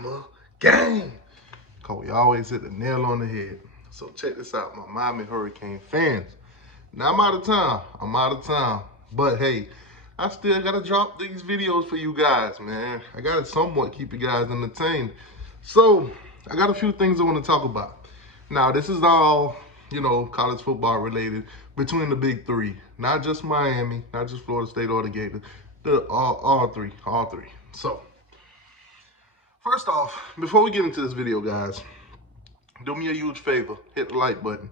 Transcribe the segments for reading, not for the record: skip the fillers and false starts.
Bama gang. Kobe always hit the nail on the head. So check this out, my Miami Hurricane fans. Now I'm out of town. But hey, I still gotta drop these videos for you guys, man. I gotta somewhat keep you guys entertained. So I got a few things I want to talk about. Now this is all, college football related between the big three. Not just Miami, not just Florida State or the Gators. All three. So first off, before we get into this video, guys, do me a huge favor. Hit the like button.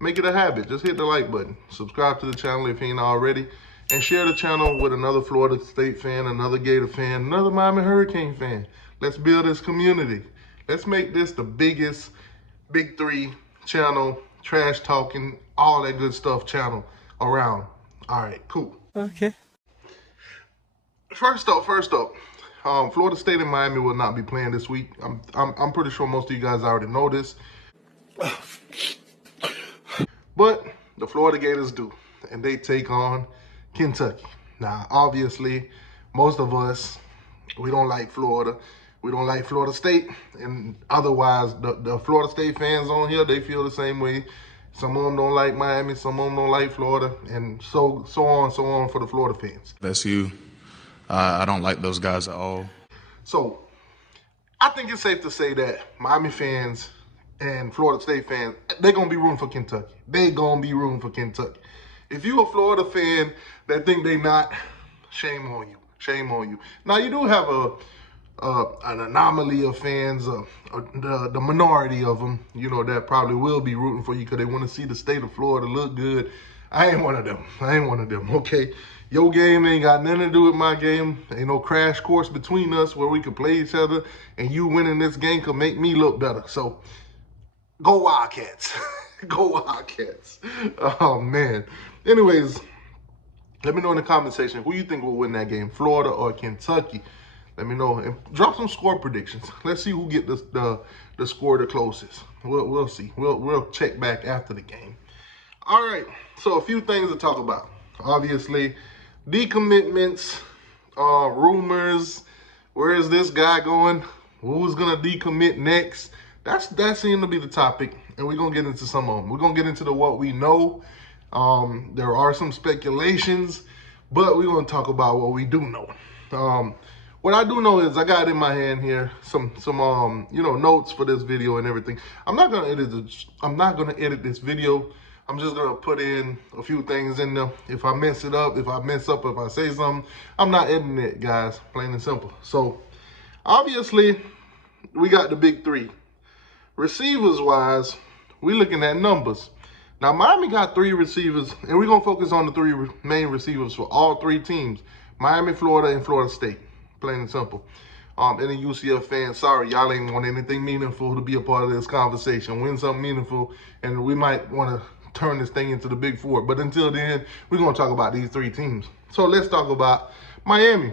Make it a habit. Just hit the like button. Subscribe to the channel if you ain't already. And share the channel with another Florida State fan, another Gator fan, another Miami Hurricane fan. Let's build this community. Let's make this the biggest big three channel, trash talking, all that good stuff channel around. All right, cool. Okay. First up, Florida State and Miami will not be playing this week. I'm pretty sure most of you guys already know this. But the Florida Gators do, and they take on Kentucky. Now, obviously, most of us, we don't like Florida. We don't like Florida State, and otherwise, the Florida State fans on here, they feel the same way. Some of them don't like Miami, some of them don't like Florida, and so on for the Florida fans. Fsu. I don't like those guys at all. So, I think it's safe to say that Miami fans and Florida State fans, they're going to be rooting for Kentucky. If you a Florida fan that think they not, shame on you. Now, you do have an anomaly of fans, the minority of them, that probably will be rooting for you because they want to see the state of Florida look good. I ain't one of them, okay? Your game ain't got nothing to do with my game. Ain't no crash course between us where we could play each other, and you winning this game could make me look better. So, go Wildcats. Go Wildcats. Oh, man. Anyways, let me know in the comment section who you think will win that game, Florida or Kentucky. Let me know, and drop some score predictions. Let's see who get the score the closest. We'll see. We'll check back after the game. All right, so a few things to talk about. Obviously, decommitments, rumors. Where is this guy going? Who's gonna decommit next? That seemed to be the topic, and we're gonna get into some of them. We're gonna get into what we know. There are some speculations, but we're gonna talk about what we do know. What I do know is I got in my hand here some notes for this video and everything. I'm not gonna edit this video. I'm just gonna put in a few things in there. If I mess up, if I say something, I'm not editing it, guys. Plain and simple. So obviously, we got the big three. Receivers wise, we're looking at numbers. Now Miami got 3 receivers, and we're gonna focus on the 3 main receivers for all 3 teams: Miami, Florida, and Florida State. Plain and simple. Any UCF fans, sorry, y'all ain't want anything meaningful to be a part of this conversation. Win something meaningful, and we might want to turn this thing into the big 4. But until then, we're going to talk about these 3 teams. So let's talk about Miami.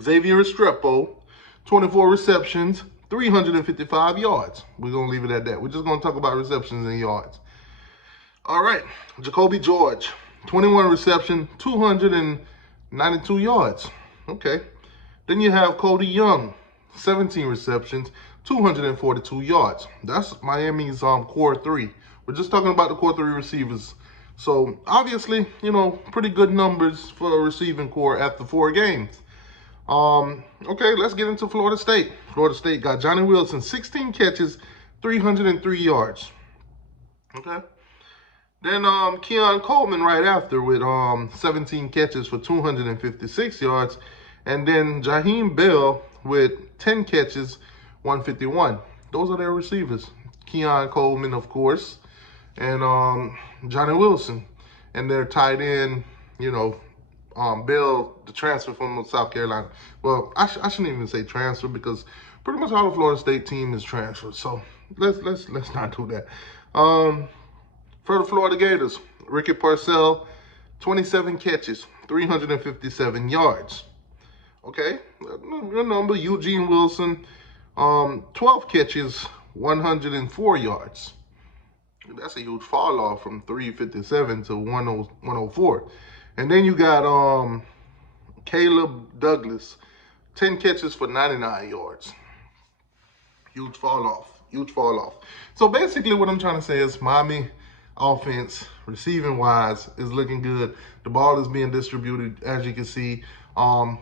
Xavier Restrepo, 24 receptions, 355 yards. We're going to leave it at that. We're just going to talk about receptions and yards. All right, Jacoby George, 21 reception, 292 yards. Okay. Then you have Cody Young, 17 receptions, 242 yards. That's Miami's core 3. We're just talking about the core 3 receivers. So obviously, pretty good numbers for a receiving core after 4 games. Okay, let's get into Florida State. Florida State got Johnny Wilson, 16 catches, 303 yards. Okay. Then Keon Coleman right after with 17 catches for 256 yards. And then Jaheim Bell with 10 catches, 151. Those are their receivers. Keon Coleman, of course, and Johnny Wilson. And their tight end, Bell, the transfer from South Carolina. Well, I shouldn't even say transfer because pretty much all the Florida State team is transferred. So let's not do that. For the Florida Gators, Ricky Parcell, 27 catches, 357 yards. Okay, good number. Eugene Wilson, 12 catches, 104 yards. That's a huge fall off from 357 to 104. And then you got Caleb Douglas, 10 catches for 99 yards. Huge fall off. Huge fall off. So basically what I'm trying to say is Miami offense, receiving wise, is looking good. The ball is being distributed, as you can see. All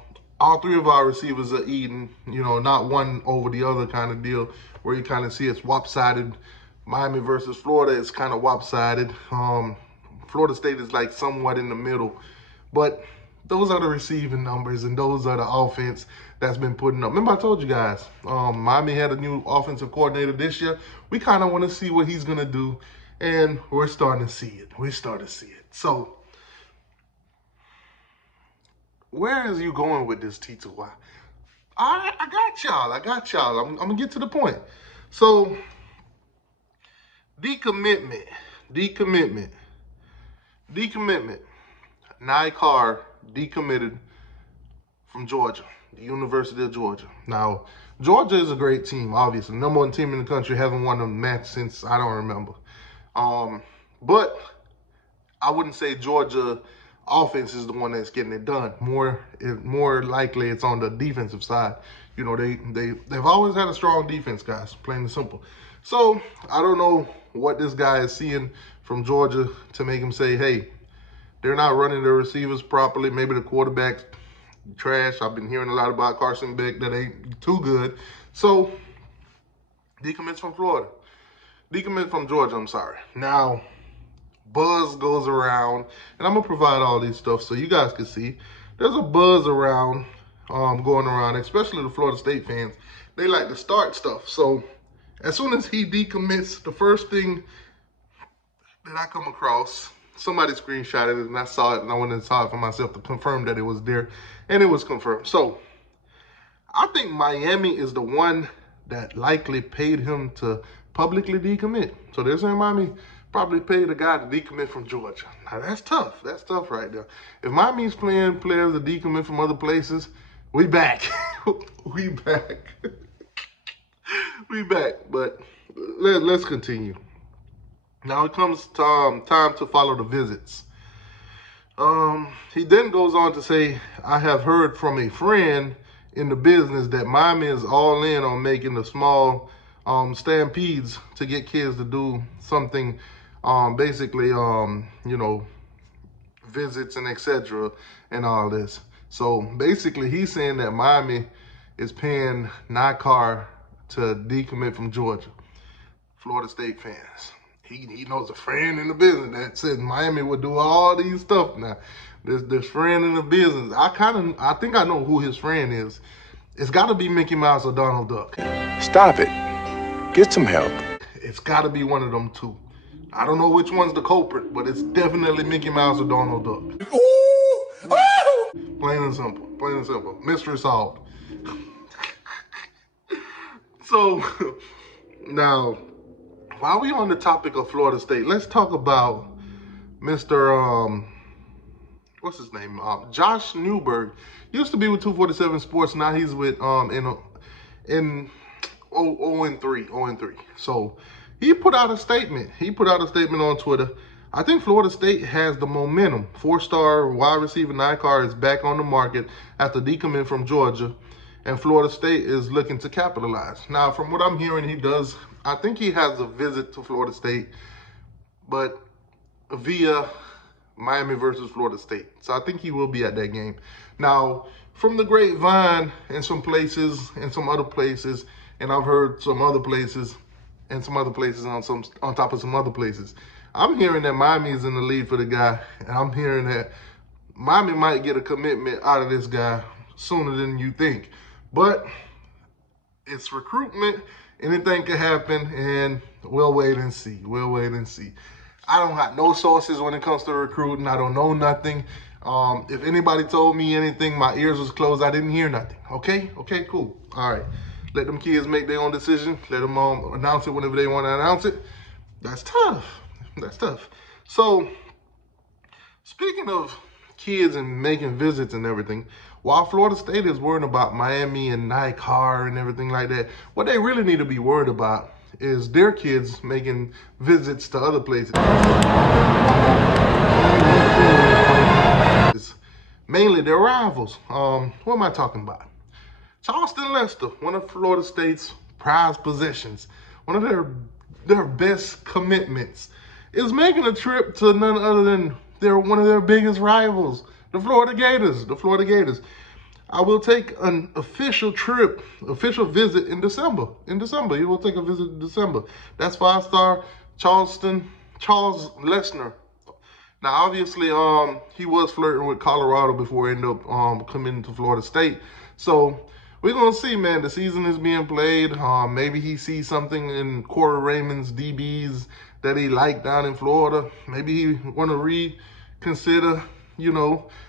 three of our receivers are eating, not one over the other kind of deal where you kind of see it's lopsided. Miami versus Florida is kind of lopsided. Florida State is like somewhat in the middle. But those are the receiving numbers, and those are the offense that's been putting up. Remember I told you guys, Miami had a new offensive coordinator this year. We kind of want to see what he's going to do, and we're starting to see it. We're starting to see it. So, where is you going with this, T2Y? I got y'all. I'm going to get to the point. So, decommitment. Nycar decommitted from Georgia, the University of Georgia. Now, Georgia is a great team, obviously. Number one team in the country, haven't won a match since I don't remember. But I wouldn't say Georgia offense is the one that's getting it done. More likely it's on the defensive side. They've always had a strong defense, guys, plain and simple. So I don't know what this guy is seeing from Georgia to make him say, hey, they're not running their receivers properly. Maybe the quarterback's trash. I've been hearing a lot about Carson Beck. That ain't too good. So, decommits from Florida. Decommit from Georgia, I'm sorry. Now, buzz goes around, and I'm going to provide all these stuff so you guys can see. There's a buzz around, going around, especially the Florida State fans. They like to start stuff. So, as soon as he decommits, the first thing that I come across, somebody screenshotted it, and I saw it, and I went and saw it for myself to confirm that it was there, and it was confirmed. So, I think Miami is the one that likely paid him to publicly decommit. So they're saying Miami probably paid a guy to decommit from Georgia. Now, that's tough. That's tough right there. If Miami's playing players to decommit from other places, we back. we back. we back. But let's continue. Now it comes time to follow the visits. He then goes on to say, I have heard from a friend in the business that Miami is all in on making the small stampedes to get kids to do something, basically, visits and etc. and all this. So basically he's saying that Miami is paying Nycar to decommit from Georgia. Florida State fans. He knows a friend in the business that said Miami would do all these stuff now. This friend in the business. I think I know who his friend is. It's got to be Mickey Mouse or Donald Duck. Stop it. Get some help. It's got to be one of them two. I don't know which one's the culprit, but it's definitely Mickey Mouse or Donald Duck. Ooh! Plain and simple. Plain and simple. Mystery solved. So, now, while we on the topic of Florida State, let's talk about Mr. What's his name? Josh Newberg. Used to be with 247 Sports. Now he's with in 0-3. So he put out a statement. He put out a statement on Twitter. I think Florida State has the momentum. 4-star wide receiver Nycar is back on the market after decommitting from Georgia, and Florida State is looking to capitalize. Now, from what I'm hearing, I think he has a visit to Florida State, but via Miami versus Florida State. So I think he will be at that game. Now, from the grapevine and some places and some other places, and I've heard some other places and some other places on top of some other places, I'm hearing that Miami is in the lead for the guy, and I'm hearing that Miami might get a commitment out of this guy sooner than you think. But it's recruitment. Anything could happen, and we'll wait and see. We'll wait and see. I don't have no sources when it comes to recruiting. I don't know nothing. If anybody told me anything, my ears was closed. I didn't hear nothing. Okay? Okay, cool. All right. Let them kids make their own decision. Let them announce it whenever they want to announce it. That's tough. That's tough. So, speaking of kids and making visits and everything, while Florida State is worried about Miami and Nycar and everything like that, what they really need to be worried about is their kids making visits to other places. Mainly their rivals. What am I talking about? Charleston Lester, one of Florida State's prized possessions, one of their best commitments, is making a trip to none other than one of their biggest rivals, the Florida Gators. The Florida Gators. I will take an official visit in December. He will take a visit in December. That's 5-star Charles Lesnar. Now, obviously, he was flirting with Colorado before he ended up coming to Florida State. So we're gonna see, man. The season is being played. Maybe he sees something in Corey Raymond's DBs that he liked down in Florida. Maybe he want to reconsider,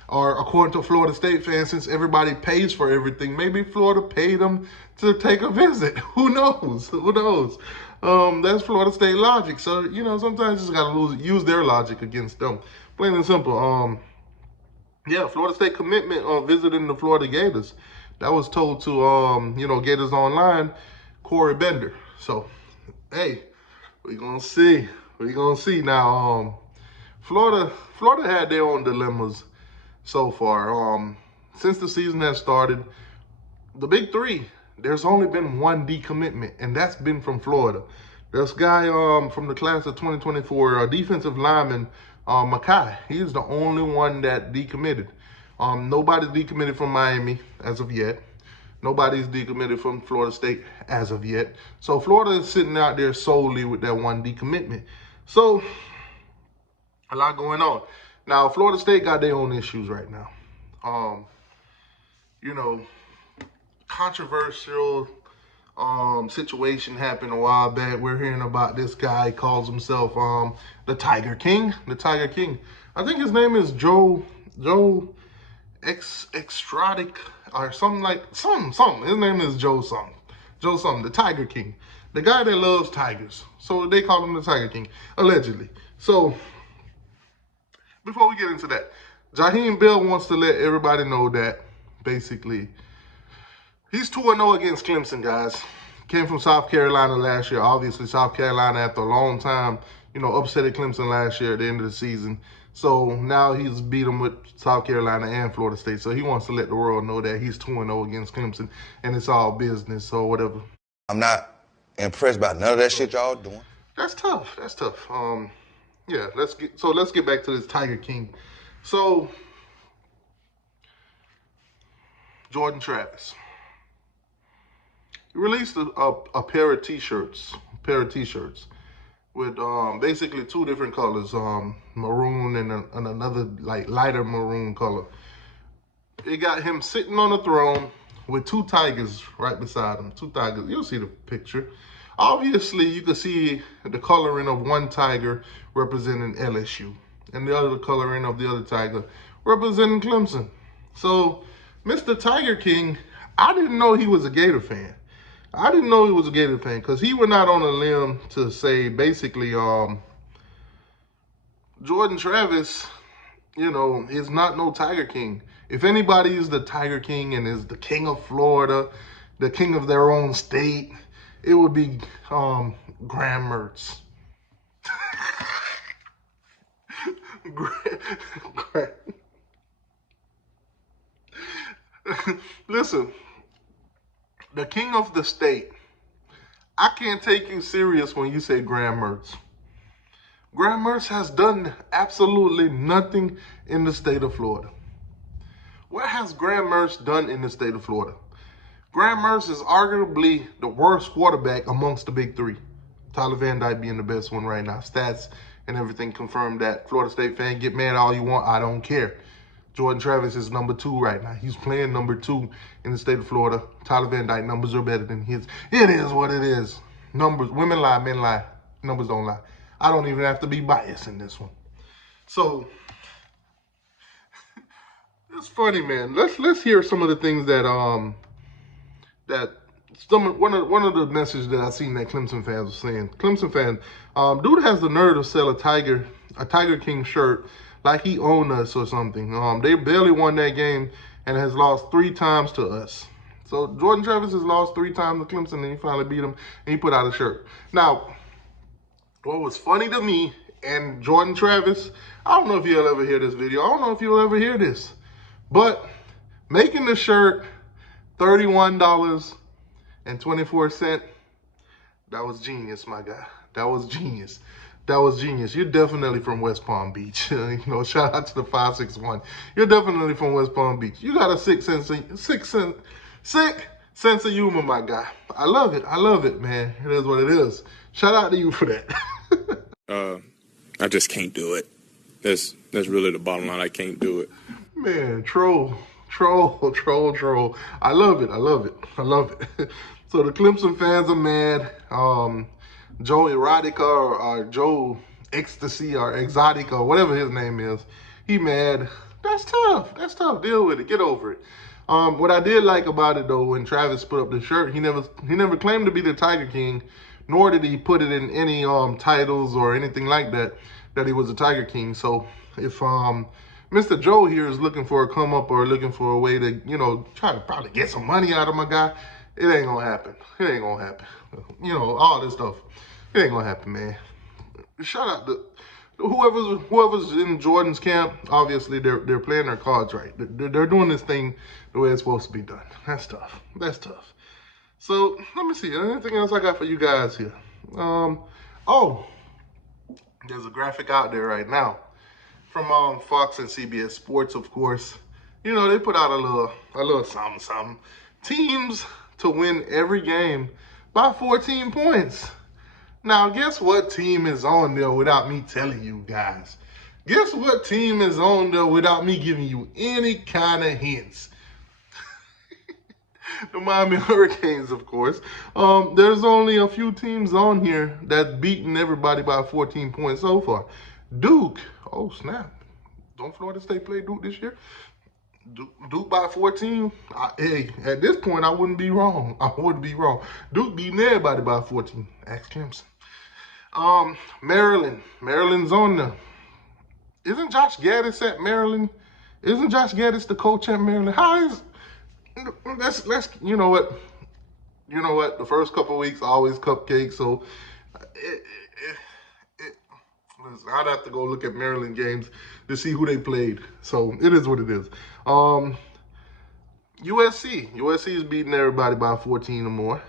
or according to Florida State fans, since everybody pays for everything, maybe Florida paid him to take a visit. Who knows? Who knows? That's Florida State logic. So, sometimes you just got to use their logic against them. Plain and simple. Yeah, Florida State commitment visiting the Florida Gators. That was told to, Gators Online, Corey Bender. So, hey, we're going to see. We're going to see. Now, Florida had their own dilemmas so far. Since the season has started, the big three, there's only been one decommitment, and that's been from Florida. There's a guy from the class of 2024, a defensive lineman, Mackay. He's the only one that decommitted. Nobody's decommitted from Miami as of yet. Nobody's decommitted from Florida State as of yet. So Florida is sitting out there solely with that one decommitment. So a lot going on. Now, Florida State got their own issues right now. Controversial situation happened a while back. We're hearing about this guy calls himself the Tiger King. The Tiger King. I think his name is Joe Extradic or something like something. His name is Joe something. The Tiger King. The guy that loves tigers. So they call him the Tiger King, allegedly. So before we get into that, Jaheim Bell wants to let everybody know that basically he's 2-0 against Clemson, guys. Came from South Carolina last year. Obviously, South Carolina, after a long time, upset Clemson last year at the end of the season. So now he's beat them with South Carolina and Florida State. So he wants to let the world know that he's 2-0 against Clemson, and it's all business or whatever. I'm not impressed by none of that shit y'all doing. That's tough. Yeah, let's get back to this Tiger King. So Jordan Travis. He released a pair of t-shirts with basically two different colors, maroon and another like lighter maroon color. It got him sitting on a throne with two tigers right beside him. Two tigers. You'll see the picture. Obviously, you can see the coloring of one tiger representing LSU and the other coloring of the other tiger representing Clemson. So, Mr. Tiger King, I didn't know he was a Gator fan. Because he went out on a limb to say basically Jordan Travis, is not no Tiger King. If anybody is the Tiger King and is the king of Florida, the king of their own state, it would be Graham Mertz. Listen, the king of the state. I can't take you serious when you say Graham Mertz. Graham Mertz has done absolutely nothing in the state of Florida. What has Graham Mertz done in the state of Florida? Graham Mertz is arguably the worst quarterback amongst the big three. Tyler Van Dyke being the best one right now. Stats and everything confirm that. Florida State fan, get mad all you want. I don't care. Jordan Travis is number 2 right now. He's playing number 2 in the state of Florida. Tyler Van Dyke numbers are better than his. It is what it is. Numbers, women lie, men lie. Numbers don't lie. I don't even have to be biased in this one. So it's funny, man. Let's hear some of the things that one of the messages that I seen that Clemson fans were saying. Clemson fans, dude has the nerve to sell a Tiger King shirt like he owned us or something. They barely won that game and has lost 3 times to us. So Jordan Travis has lost 3 times to Clemson and he finally beat him and he put out a shirt. Now, what was funny to me and Jordan Travis, I don't know if you'll ever hear this video. I don't know if you'll ever hear this. But making the shirt $31.24, That was genius, my guy. That was genius. That was genius. You're definitely from West Palm Beach. You know, shout out to the 561. You're definitely from West Palm Beach. You got a sick sense of humor, my guy. I love it. I love it, man. It is what it is. Shout out to you for that. I just can't do it. That's really the bottom line. I can't do it. Man, troll. I love it. I love it. So the Clemson fans are mad. Joe Erotica or Joe Ecstasy or Exotica or whatever his name is, he mad. That's tough. Deal with it. Get over it. What I did like about it though, when Travis put up the shirt, he never claimed to be the Tiger King, nor did he put it in any titles or anything like that he was a Tiger King. So if Mr. Joe here is looking for a come up or looking for a way to, you know, try to probably get some money out of my guy, it ain't gonna happen. You know, all this stuff. It ain't gonna happen, man. Shout out to whoever's in Jordan's camp. Obviously, they're playing their cards right. They're doing this thing the way it's supposed to be done. That's tough. So let me see. Anything else I got for you guys here? Oh, there's a graphic out there right now from Fox and CBS Sports, of course. You know, they put out a little something. Teams to win every game by 14 points. Now, guess what team is on there without me telling you guys? Guess what team is on there without me giving you any kind of hints? The Miami Hurricanes, of course. There's only a few teams on here that's beaten everybody by 14 points so far. Duke. Oh, snap. Don't Florida State play Duke this year? Duke by 14. Hey, at this point, I wouldn't be wrong. Duke beating everybody by 14. Ask Clemson. Maryland's on there. Isn't Josh Gaddis at Maryland? Isn't Josh Gaddis the coach at Maryland? How is? Let's you know what? The first couple of weeks always cupcakes. So I'd have to go look at Maryland games to see who they played. So it is what it is. USC is beating everybody by 14 or more.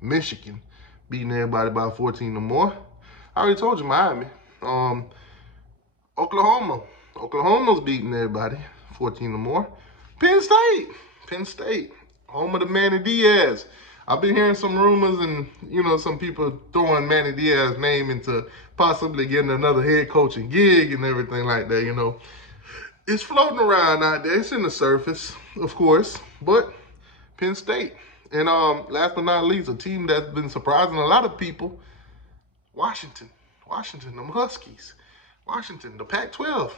Michigan beating everybody by 14 or more. I already told you Miami. Oklahoma's beating everybody 14 or more. Penn State, home of the Manny Diaz. I've been hearing some rumors and, you know, some people throwing Manny Diaz's name into possibly getting another head coaching gig and everything like that, you know. It's floating around out there. It's in the surface, of course, but Penn State. And last but not least, a team that's been surprising a lot of people, Washington, them Huskies. Washington, the Pac-12.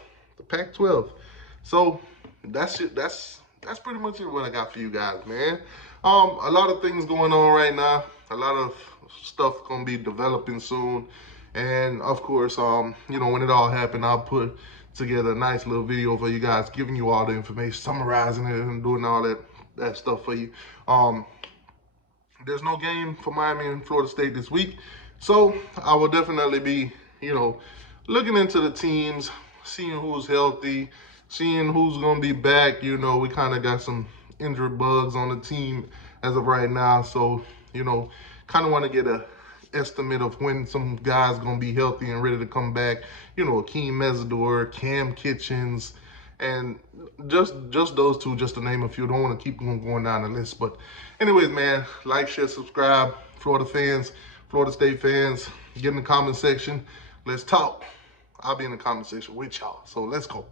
So that's it. That's pretty much it what I got for you guys, man. A lot of things going on right now. A lot of stuff gonna be developing soon. And of course, you know, when it all happened, I'll put together a nice little video for you guys, giving you all the information, summarizing it and doing all that stuff for you. There's no game for Miami and Florida State this week. So I will definitely be, you know, looking into the teams, seeing who's healthy, seeing who's going to be back. You know, we kind of got some injured bugs on the team as of right now. So, you know, kind of want to get a estimate of when some guys going to be healthy and ready to come back. You know, Akeem Mesidor, Cam Kitchens, and just those two, just to name a few. Don't want to keep going down the list. But anyways, man, like, share, subscribe. Florida fans, Florida State fans, get in the comment section. Let's talk. I'll be in the comment section with y'all. So let's go.